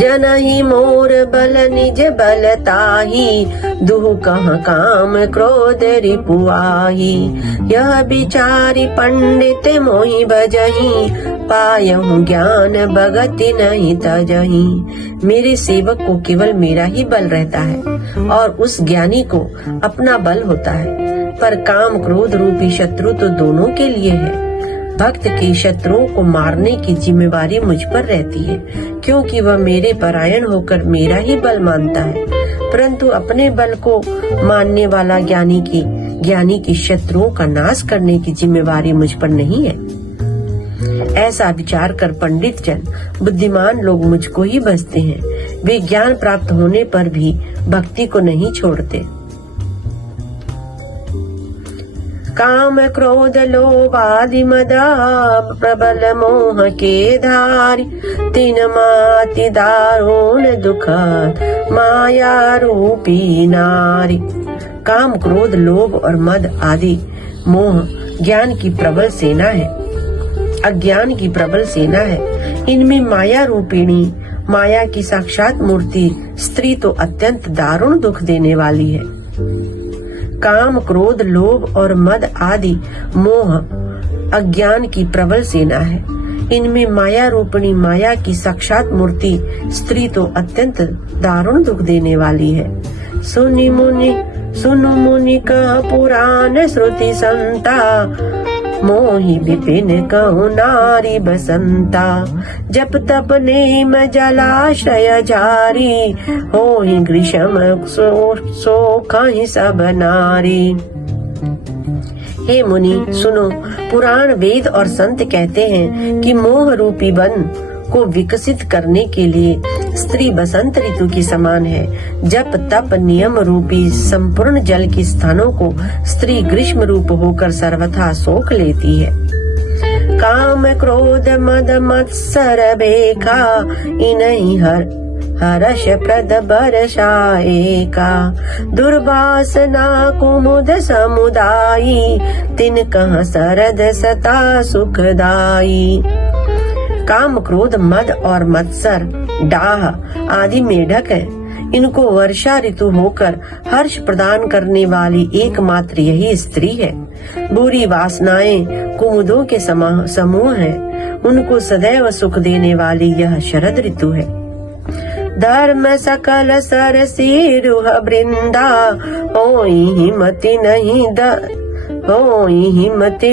जनहि मोर बल निज बल ताही, दुहु कहाँ काम क्रोध रिपुआही। यह विचारी पंडित मोहि बजही, पायहु ज्ञान भगति नहीं तजही। मेरे सेवक को केवल मेरा ही बल रहता है और उस ज्ञानी को अपना बल होता है, पर काम क्रोध रूपी शत्रु तो दोनों के लिए है। भक्त के शत्रुओं को मारने की जिम्मेवारी मुझ पर रहती है, क्योंकि वह मेरे परायण होकर मेरा ही बल मानता है, परंतु अपने बल को मानने वाला ज्ञानी की शत्रुओं का नाश करने की जिम्मेवारी मुझ पर नहीं है। ऐसा विचार कर पंडित जन, बुद्धिमान लोग मुझको ही भजते हैं। वे ज्ञान प्राप्त होने पर भी भक्ति को नहीं छोड़ते। काम क्रोध लोभ आदि मद प्रबल मोह के धारी, तीन माति दारुण दुख माया रूपी नारी। काम क्रोध लोभ और मद आदि मोह ज्ञान की प्रबल सेना है, अज्ञान की प्रबल सेना है। इनमें माया रूपिणी, माया की साक्षात मूर्ति स्त्री तो अत्यंत दारुण दुख देने वाली है। काम क्रोध लोभ और मद आदि मोह अज्ञान की प्रबल सेना है। इनमें माया रूपिणी, माया की साक्षात मूर्ति स्त्री तो अत्यंत दारुण दुख देने वाली है। सुनु मुनि कह पुराण श्रुति संता, मोहि विपिन कहु नारी बसंता। जप तप नेम जलाशय जारी, होहि ग्रीष्म सो कहि सब नारी। हे मुनि सुनो, पुराण वेद और संत कहते हैं कि मोह रूपी वन को विकसित करने के लिए स्त्री बसंत ऋतु की समान है। जप तप नियम रूपी संपूर्ण जल के स्थानों को स्त्री ग्रीष्म रूप होकर सर्वथा सोख लेती है। काम क्रोध मद मत्सर बेका, इन्हीं हर्ष प्रद बरसाए का। दुर्वासना कुमुद समुदायी, तिन कहाँ सरद सता सुखदाई। काम क्रोध मद और मत्सर डाह आदि मेढक है। इनको वर्षा ऋतु होकर हर्ष प्रदान करने वाली एकमात्र यही स्त्री है। बुरी वासनाएं कुमुदों के समूह है, उनको सदैव सुख देने वाली यह शरद ऋतु है। धर्म सकल सरसी रुह वृंदा, होई हिम्मति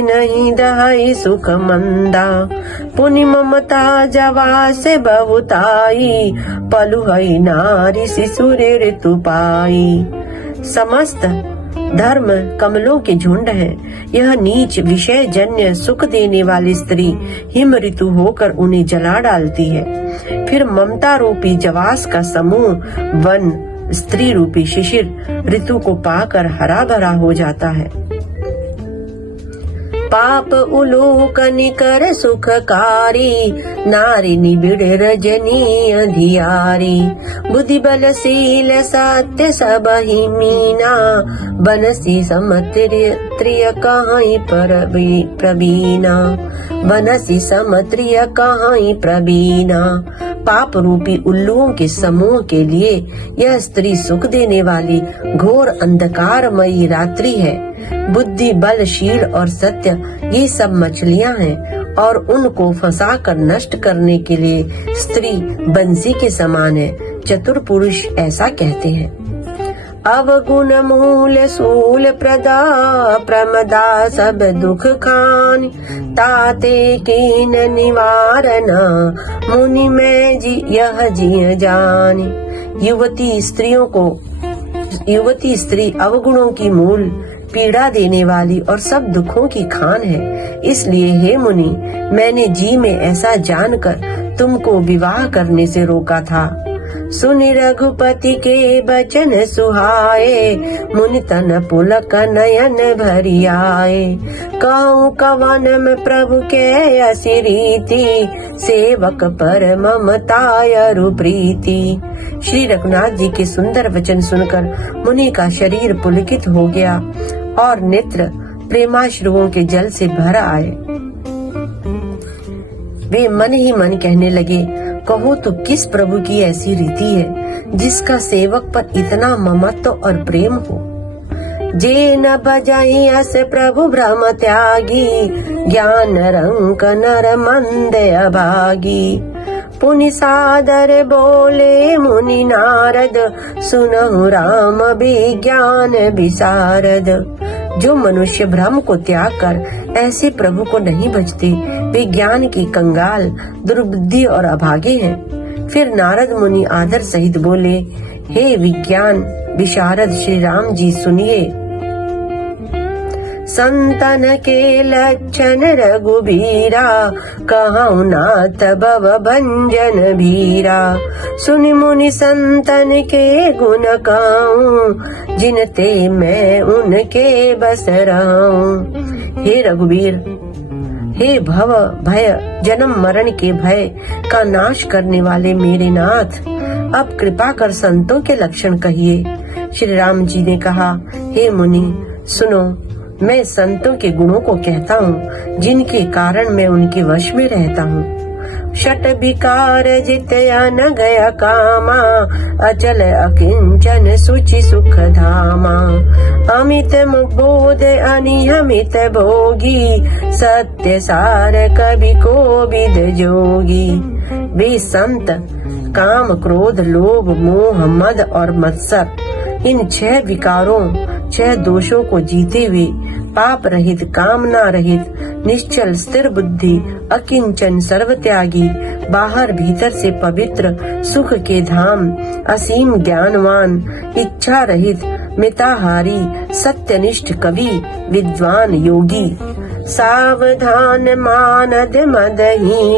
नहीं दहाई सुख मंदा। पुनि ममता जवा से बहुताई, पलुहई नारी शिशुर ऋतु पाई। समस्त धर्म कमलों के झुंड है। यह नीच विषय जन्य सुख देने वाली स्त्री हिम ऋतु होकर उन्हें जला डालती है। फिर ममता रूपी जवास का समूह वन स्त्री रूपी शिशिर ऋतु को पाकर हरा भरा हो जाता है। पाप उलूक निकर सुखकारी, नारी निबिड़ रजनी अधियारी। बुद्धि बलशील सत्य सब ही मीना, बनसी समत्रिय कहीं प्रवीणा। बनसी समत्रिय कहीं प्रवीणा। पाप रूपी उल्लुओं के समूह के लिए यह स्त्री सुख देने वाली घोर अंधकारमयी रात्रि है। बुद्धि बलशील और सत्य ये सब मछलियां हैं और उनको फंसाकर नष्ट करने के लिए स्त्री बंसी के समान है। चतुर पुरुष ऐसा कहते हैं। अवगुण मूल सूल प्रदा, प्रमदा सब दुख खान। ताते कीन निवारण, मुनि में यह जिय जान। युवती स्त्री अवगुणों की मूल, पीड़ा देने वाली और सब दुखों की खान है। इसलिए हे मुनि, मैंने जी में ऐसा जानकर तुमको विवाह करने से रोका था। सुनि रघुपति के बचन सुहाए, मुनि तन पुलक नयन भरी आए। कहूँ कवन में प्रभु के असी रीति, सेवक पर ममतायरु प्रीति। श्री रघुनाथ जी के सुंदर वचन सुनकर मुनि का शरीर पुलकित हो गया और नेत्र प्रेमाश्रुओं के जल से भर आए। वे मन ही मन कहने लगे, कहो तो किस प्रभु की ऐसी रीति है जिसका सेवक पर इतना ममत्व और प्रेम हो। जे न बजाई अस प्रभु ब्रह्म त्यागी, ज्ञान रंक नर मंद अभागी। पुनि सादर बोले मुनि नारद, सुनहु राम विज्ञान विशारद। जो मनुष्य भ्रम को त्याग कर ऐसे प्रभु को नहीं भजते, वे ज्ञान के कंगाल, दुर्बुद्धि और अभागे हैं। फिर नारद मुनि आदर सहित बोले, हे विज्ञान विशारद श्री राम जी सुनिए। संतन के लक्षण रघुबीरा, कहूँ नाथ भव भंजन भीरा। सुनि मुनि संतन के गुण कहूँ, जिनते मैं उनके बस रहूं। हे रघुबीर, हे भव भय जन्म मरण के भय का नाश करने वाले मेरे नाथ, अब कृपा कर संतों के लक्षण कहिए। श्री राम जी ने कहा, हे मुनि सुनो, मैं संतों के गुणों को कहता हूँ, जिनके कारण मैं उनके वश में रहता हूँ। षट विकार जितया न गया कामा, अचल अकिंचन सुचि सुख धामा। अमित बोध अनियमित भोगी, सत्य सार कवि कोविद जोगी। वे संत काम क्रोध लोभ मोह मद और मत्सर, इन 6 विकारों 6 दोषों को जीते हुए पाप रहित, कामना रहित, निश्चल स्थिर बुद्धि, अकिंचन सर्वत्यागी, बाहर भीतर से पवित्र, सुख के धाम, असीम ज्ञानवान, इच्छा रहित, मिताहारी, सत्यनिष्ठ कवि, विद्वान योगी। सावधान मानद मदहीन,